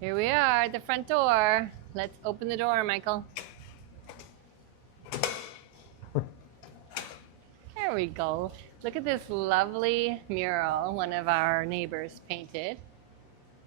Here we are at the front door. Let's open the door, Michael. There we go. Look at this lovely mural one of our neighbors painted.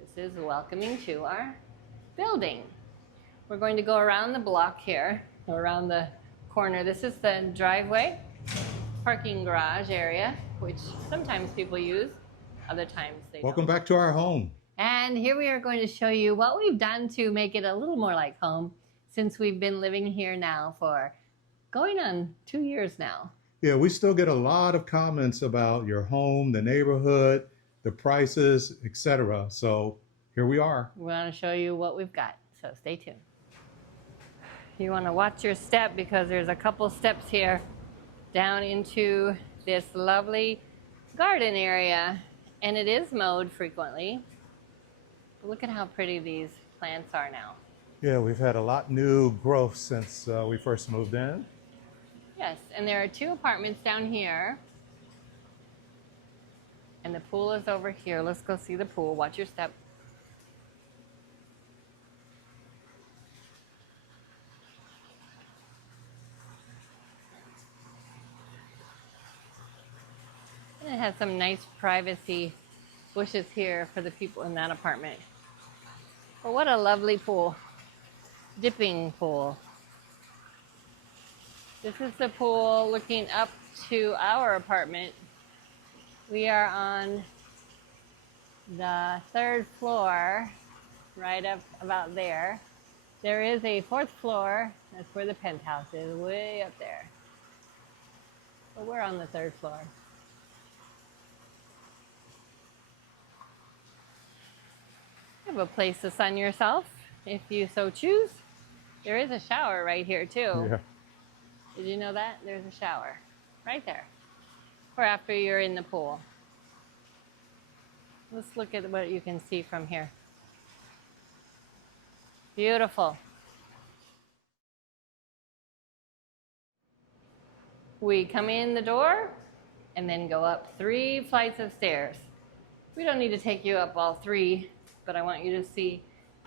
This is welcoming to our building. We're going to go around the block here, around the corner. This is the driveway, parking garage area, which sometimes people use, other times they don't. Welcome back to our home. And here we are going to show you what we've done to make it a little more like home since we've been living here now for going on 2 years now. Yeah, we still get a lot of comments about your home, the neighborhood, the prices, etc. So here we are. We want to show you what we've got, so stay tuned. You want to watch your step because there's a couple steps here down into this lovely garden area, and it is mowed frequently. Look at how pretty these plants are now. Yeah, we've had a lot new growth since we first moved in. Yes, and there are 2 apartments down here. And the pool is over here. Let's go see the pool. Watch your step. And it has some nice privacy bushes here for the people in that apartment. Well, what a lovely pool. Dipping pool. This is the pool looking up to our apartment. We are on the 3rd floor, right up about there. There is a 4th floor. That's where the penthouse is, way up there. But we're on the 3rd floor. You have a place to sun yourself if you so choose. There is a shower right here too. Yeah. Did you know that? There's a shower right there for after you're in the pool. Let's look at what you can see from here. Beautiful. We come in the door and then go up 3 flights of stairs. We don't need to take you up all 3, but I want you to see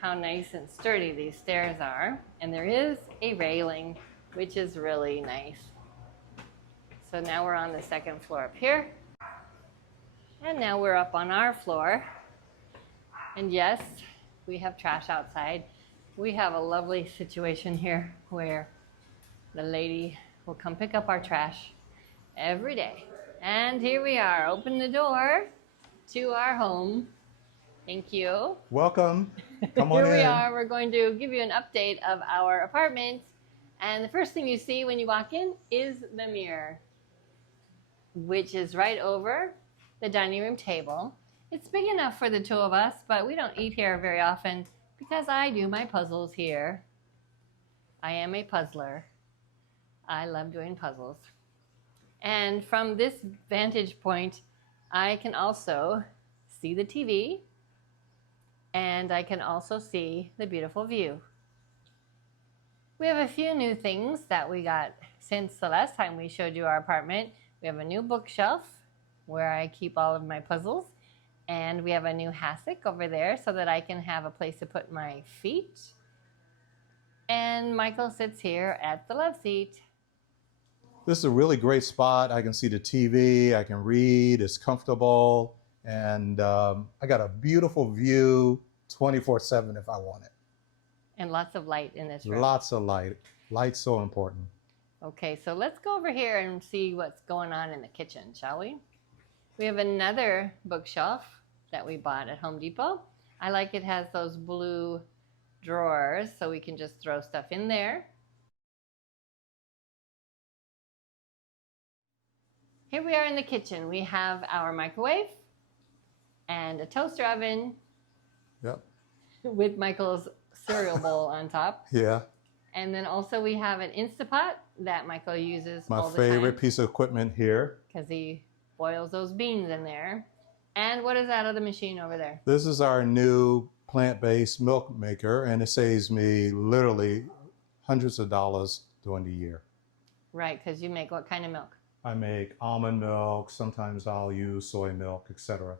how nice and sturdy these stairs are. And there is a railing, which is really nice. So now we're on the 2nd floor up here. And now we're up on our floor. And yes, we have trash outside. We have a lovely situation here where the lady will come pick up our trash every day. And here we are, open the door to our home. Thank you. Welcome. Come on in. Here we are. We're going to give you an update of our apartment. And the first thing you see when you walk in is the mirror, which is right over the dining room table. It's big enough for the 2 of us, but we don't eat here very often because I do my puzzles here. I am a puzzler. I love doing puzzles. And from this vantage point, I can also see the TV, and I can also see the beautiful view. We have a few new things that we got since the last time we showed you our apartment. We have a new bookshelf where I keep all of my puzzles, and we have a new hassock over there so that I can have a place to put my feet. And Michael sits here at the love seat. This is a really great spot. I can see the TV, I can read, it's comfortable, and I got a beautiful view 24/7 if I want it. And lots of light in this room. Lots of light. Light's so important. Okay, so let's go over here and see what's going on in the kitchen, shall we? We have another bookshelf that we bought at Home Depot. I like it has those blue drawers so we can just throw stuff in there. Here we are in the kitchen. We have our microwave and a toaster oven. Yep. With Michael's cereal bowl on top. Yeah. And then also we have an Instapot that Michael uses all the My time. favorite piece of equipment here. Because he boils those beans in there. And what is that other machine over there? This is our new plant-based milk maker, and it saves me literally hundreds of dollars during the year. Right, because you make what kind of milk? I make almond milk, sometimes I'll use soy milk, etc.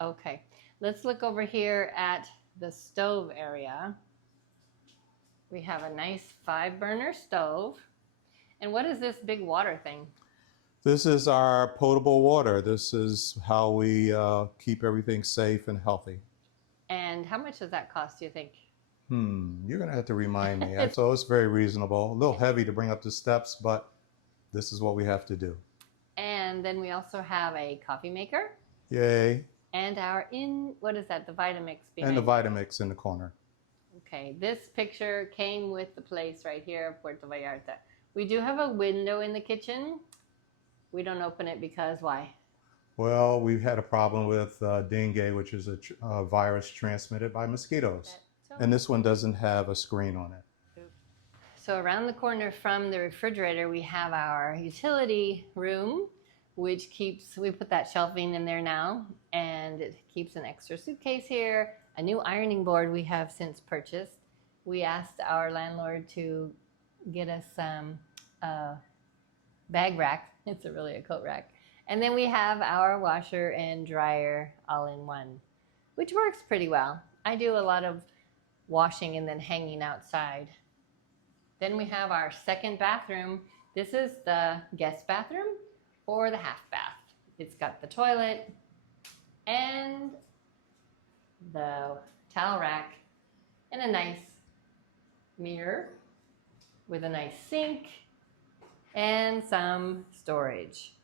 Okay, let's look over here at the stove area. We have a nice 5-burner stove. And what is this big water thing? This is our potable water. This is how we keep everything safe and healthy. And how much does that cost, do you think? You're going to have to remind me. So it's very reasonable. A little heavy to bring up the steps, but this is what we have to do. And then we also have a coffee maker. Yay. And our what is that, the Vitamix behind And the Vitamix in the corner. Okay, this picture came with the place right here of Puerto Vallarta. We do have a window in the kitchen. We don't open it because why? Well, we've had a problem with dengue, which is a virus transmitted by mosquitoes. And this one doesn't have a screen on it. So around the corner from the refrigerator, we have our utility room, which we put that shelving in there now, and it keeps an extra suitcase here, a new ironing board we have since purchased. We asked our landlord to get us a bag rack. It's really a coat rack. And then we have our washer and dryer all in one, which works pretty well. I do a lot of washing and then hanging outside. Then we have our second bathroom. This is the guest bathroom or the half bath. It's got the toilet and the towel rack and a nice mirror with a nice sink and some storage.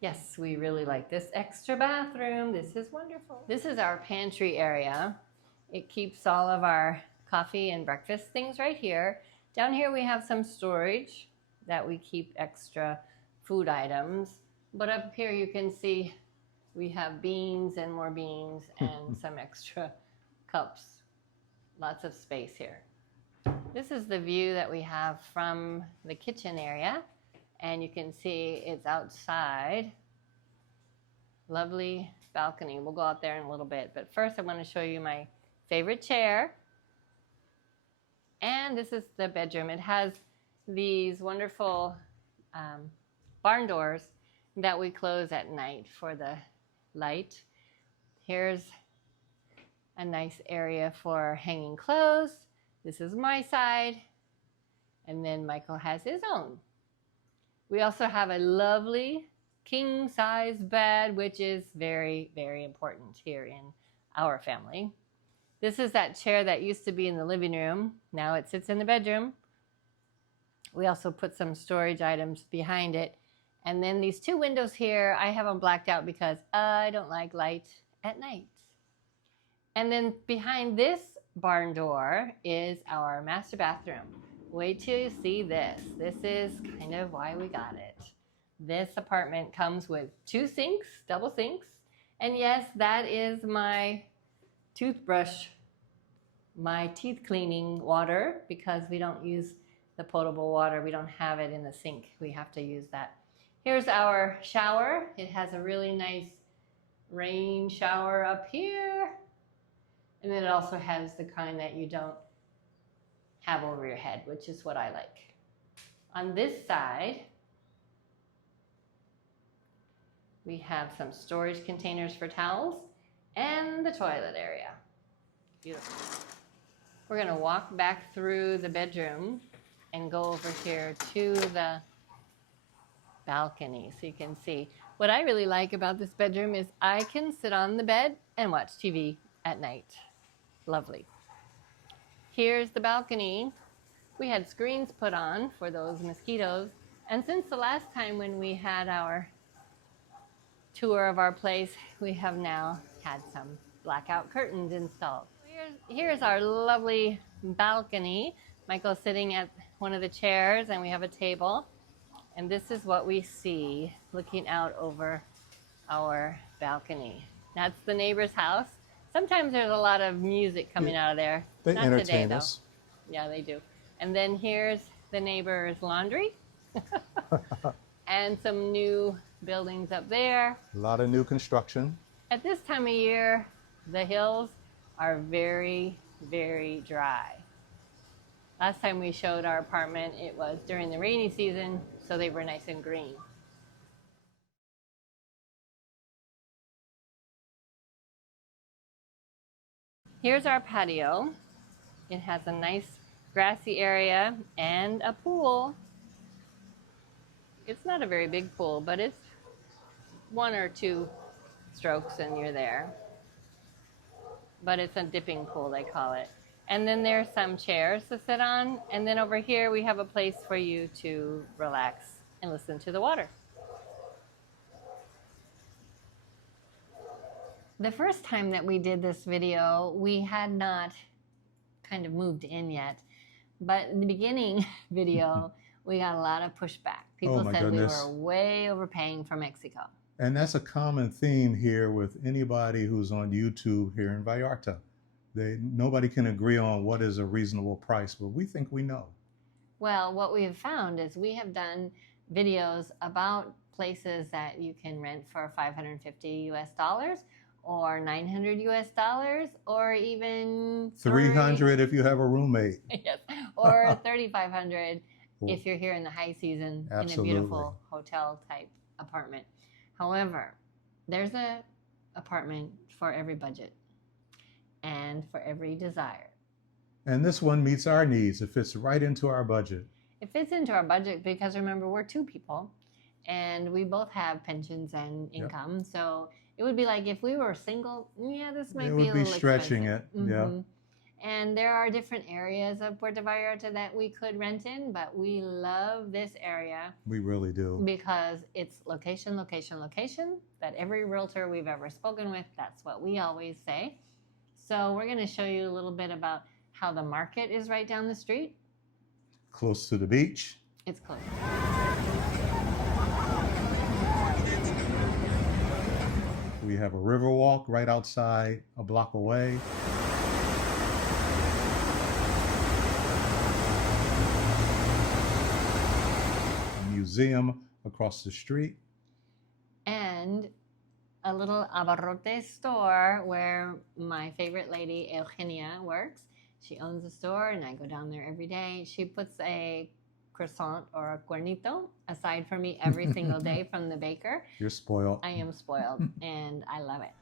Yes, we really like this extra bathroom. This is wonderful. This is our pantry area. It keeps all of our coffee and breakfast things right here. Down here we have some storage that we keep extra food items. But up here you can see we have beans and more beans and some extra cups. Lots of space here. This is the view that we have from the kitchen area. And you can see it's outside. Lovely balcony. We'll go out there in a little bit. But first I want to show you my favorite chair. And this is the bedroom. It has these wonderful barn doors that we close at night for the light. Here's a nice area for hanging clothes. This is my side. And then Michael has his own. We also have a lovely king-size bed, which is very, very important here in our family. This is that chair that used to be in the living room. Now it sits in the bedroom. We also put some storage items behind it. And then these 2 windows here, I have them blacked out because I don't like light at night. And then behind this barn door is our master bathroom. Wait till you see this. This is kind of why we got it. This apartment comes with 2 sinks, double sinks. And yes, that is my toothbrush, my teeth cleaning water, because we don't use the potable water. We don't have it in the sink. We have to use that. Here's our shower. It has a really nice rain shower up here. And then it also has the kind that you don't have over your head, which is what I like. On this side, we have some storage containers for towels and the toilet area. Beautiful. We're going to walk back through the bedroom and go over here to the balcony so you can see. What I really like about this bedroom is I can sit on the bed and watch TV at night. Lovely. Here's the balcony. We had screens put on for those mosquitoes. And since the last time when we had our tour of our place, we have now had some blackout curtains installed. Here's our lovely balcony. Michael's sitting at one of the chairs and we have a table. And this is what we see looking out over our balcony. That's the neighbor's house. Sometimes there's a lot of music coming out of there. They Not entertain today, though. us. Yeah, they do. And then here's the neighbor's laundry. And some new buildings up there. A lot of new construction. At this time of year, the hills are very, very dry. Last time we showed our apartment, it was during the rainy season, so they were nice and green. Here's our patio. It has a nice grassy area and a pool. It's not a very big pool, but it's 1 or 2 strokes and you're there. But it's a dipping pool, they call it. And then there's some chairs to sit on. And then over here we have a place for you to relax and listen to the water. The first time that we did this video, we had not kind of moved in yet. But in the beginning video, we got a lot of pushback. People my said goodness. we were way overpaying for Mexico. And that's a common theme here with anybody who's on YouTube here in Vallarta. Nobody can agree on what is a reasonable price, but we think we know. Well, what we have found is we have done videos about places that you can rent for $550 US or $900 US or even 300 if you have a roommate. Yes, or 3,500 if you're here in the high season. Absolutely. In a beautiful hotel type apartment. However, there's a apartment for every budget and for every desire. And this one meets our needs. It fits right into our budget. It fits into our budget because remember, we're 2 people and we both have pensions and income. Yep. So it would be like if we were single, yeah, this might be a little stretching expensive. it. Yeah. And there are different areas of Puerto Vallarta that we could rent in, but we love this area. We really do. Because it's location, location, location, that every realtor we've ever spoken with, that's what we always say. So we're going to show you a little bit about how the market is right down the street. Close to the beach. It's close. We have a river walk right outside, a block away. Museum across the street. And a little abarrote store where my favorite lady, Eugenia, works. She owns a store and I go down there every day. She puts a croissant or a cuernito aside for me every single day from the baker. You're spoiled. I am spoiled and I love it.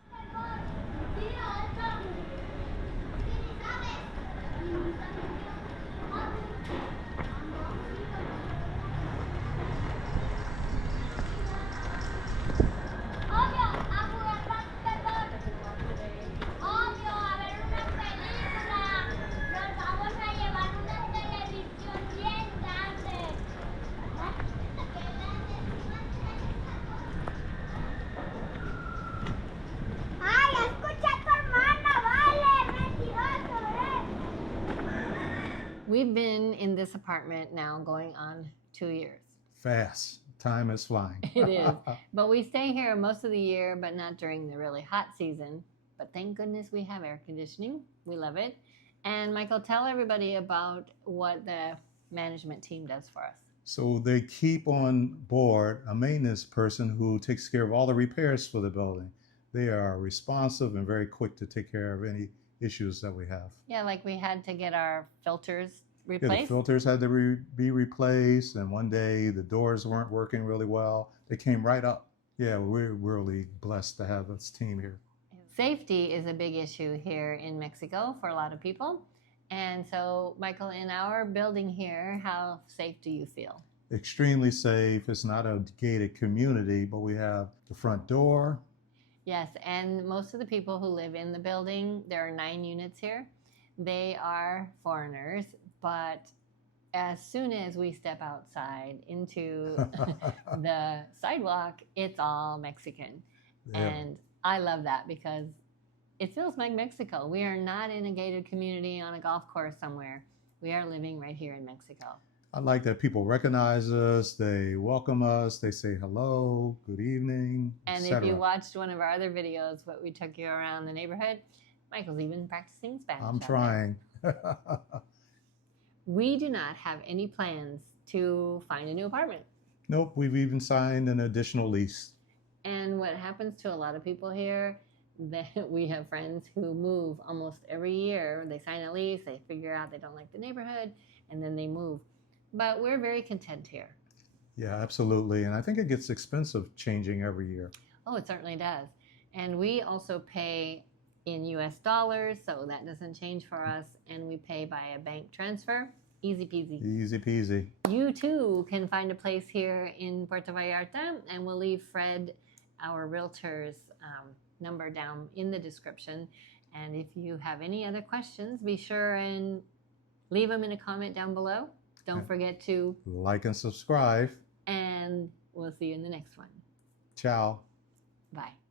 We've been in this apartment now going on 2 years. Fast. Time is flying. It is. But we stay here most of the year, but not during the really hot season. But thank goodness we have air conditioning. We love it. And Michael, tell everybody about what the management team does for us. So they keep on board a maintenance person who takes care of all the repairs for the building. They are responsive and very quick to take care of any issues that we have. Yeah, like we had to get our filters replaced. Yeah, the filters had to be replaced, and one day the doors weren't working really well. They came right up. Yeah, we're really blessed to have this team here. Safety is a big issue here in Mexico for a lot of people. And so, Michael, in our building here, how safe do you feel? Extremely safe. It's not a gated community, but we have the front door. Yes, and most of the people who live in the building, there are 9 units here. They are foreigners, but as soon as we step outside into the sidewalk, it's all Mexican. Yeah. And I love that because it feels like Mexico. We are not in a gated community on a golf course somewhere. We are living right here in Mexico. I like that people recognize us, they welcome us, they say hello, good evening, and if you watched one of our other videos, what we took you around the neighborhood, Michael's even practicing Spanish. I'm trying. We do not have any plans to find a new apartment. Nope, we've even signed an additional lease. And what happens to a lot of people here, that we have friends who move almost every year. They sign a lease, they figure out they don't like the neighborhood, and then they move. But we're very content here. Yeah, absolutely. And I think it gets expensive changing every year. Oh, it certainly does. And we also pay in US dollars, so that doesn't change for us, and we pay by a bank transfer. Easy peasy. Easy peasy. You too can find a place here in Puerto Vallarta, and we'll leave Fred, our realtor's number down in the description. And if you have any other questions, be sure and leave them in a comment down below. Don't forget to like and subscribe. and we'll see you in the next one. Ciao. Bye.